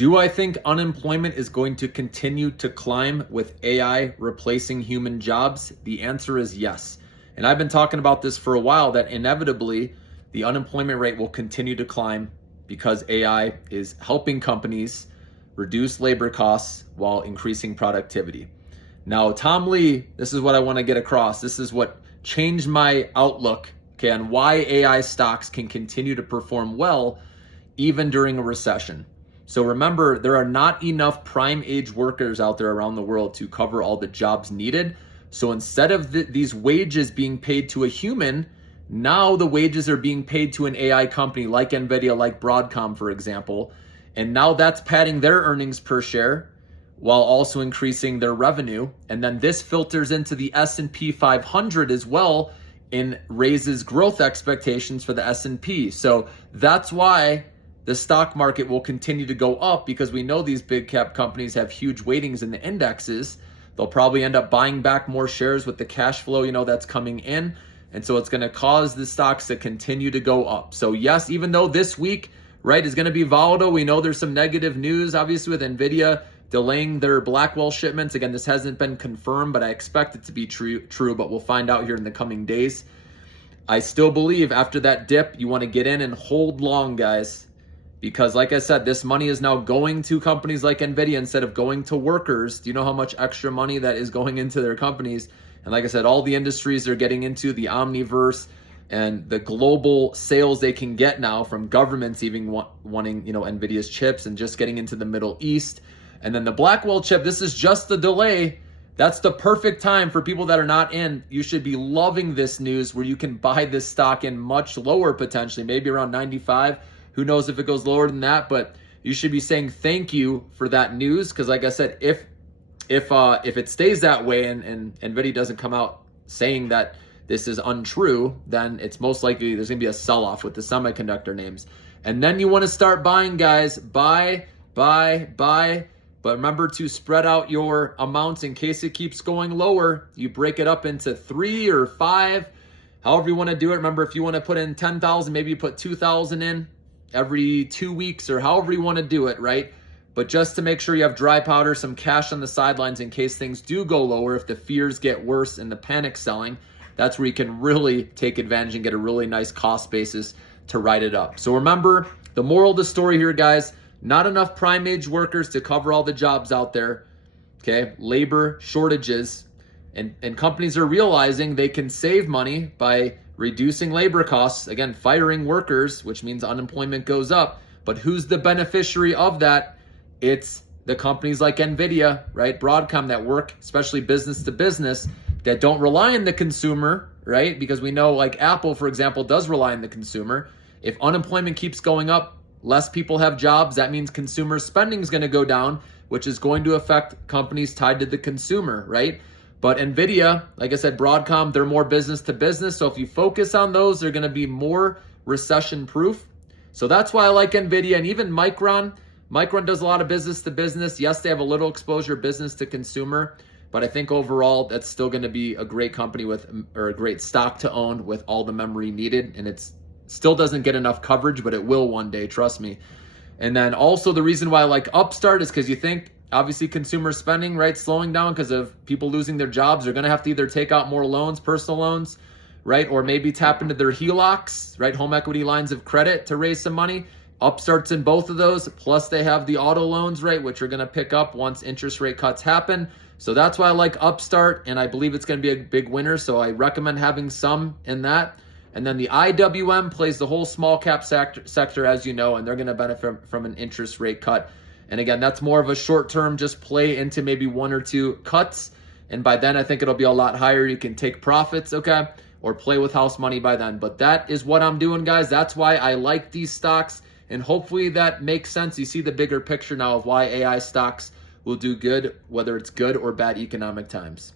Do I think unemployment is going to continue to climb with AI replacing human jobs? The answer is yes. And I've been talking about this for a while, that inevitably the unemployment rate will continue to climb because AI is helping companies reduce labor costs while increasing productivity. Now, Tom Lee, this is what I want to get across. This is what changed my outlook, okay, on why AI stocks can continue to perform well even during a recession. So remember, there are not enough prime age workers out there around the world to cover all the jobs needed. So instead of these wages being paid to a human, now the wages are being paid to an AI company like NVDA, like Broadcom, for example. And now that's padding their earnings per share while also increasing their revenue. And then this filters into the S&P 500 as well and raises growth expectations for the S&P. So that's why the stock market will continue to go up, because we know these big cap companies have huge weightings in the indexes. They'll probably end up buying back more shares with the cash flow, that's coming in. And so it's going to cause the stocks to continue to go up. So yes, even though this week, right, is going to be volatile, we know there's some negative news, obviously, with NVIDIA delaying their Blackwell shipments. Again, this hasn't been confirmed, but I expect it to be true, but we'll find out here in the coming days. I still believe after that dip, you want to get in and hold long, guys. Because like I said, this money is now going to companies like NVIDIA instead of going to workers. Do you know how much extra money that is going into their companies? And like I said, all the industries they're getting into, the omniverse and the global sales they can get now from governments even wanting, NVIDIA's chips, and just getting into the Middle East. And then the Blackwell chip, this is just the delay. That's the perfect time for people that are not in. You should be loving this news where you can buy this stock in much lower, potentially, maybe around 95. Who knows if it goes lower than that, but you should be saying thank you for that news, because like I said, if it stays that way and NVIDIA doesn't come out saying that this is untrue, then it's most likely there's going to be a sell-off with the semiconductor names. And then you want to start buying, guys. Buy. But remember to spread out your amounts in case it keeps going lower. You break it up into 3 or 5, however you want to do it. Remember, if you want to put in 10,000, maybe you put 2,000 in every 2 weeks, or however you want to do it, right? But just to make sure you have dry powder, some cash on the sidelines in case things do go lower, if the fears get worse and the panic selling, that's where you can really take advantage and get a really nice cost basis to ride it up. So remember, the moral of the story here, guys, not enough prime age workers to cover all the jobs out there, okay? Labor shortages, and companies are realizing they can save money by reducing labor costs, again, firing workers, which means unemployment goes up. But who's the beneficiary of that? It's the companies like NVIDIA, right? Broadcom, that work, especially business to business, that don't rely on the consumer, right? Because we know like Apple, for example, does rely on the consumer. If unemployment keeps going up, less people have jobs, that means consumer spending is going to go down, which is going to affect companies tied to the consumer, right? But NVIDIA, like I said, Broadcom, they're more business to business. So if you focus on those, they're going to be more recession proof. So that's why I like NVIDIA. And even Micron. Micron does a lot of business to business. Yes, they have a little exposure business to consumer. But I think overall, that's still going to be a great company or a great stock to own with all the memory needed. And it's still doesn't get enough coverage, but it will one day, trust me. And then also the reason why I like Upstart is because you think, obviously, consumer spending, right, slowing down because of people losing their jobs. They're going to have to either take out more loans, personal loans, right, or maybe tap into their HELOCs, right, home equity lines of credit to raise some money. Upstart's in both of those. Plus, they have the auto loans, right, which are going to pick up once interest rate cuts happen. So that's why I like Upstart, and I believe it's going to be a big winner. So I recommend having some in that. And then the IWM plays the whole small cap sector, as you know, and they're going to benefit from an interest rate cut. And again, that's more of a short-term, just play into maybe 1 or 2 cuts. And by then, I think it'll be a lot higher. You can take profits, okay, or play with house money by then. But that is what I'm doing, guys. That's why I like these stocks. And hopefully that makes sense. You see the bigger picture now of why AI stocks will do good, whether it's good or bad economic times.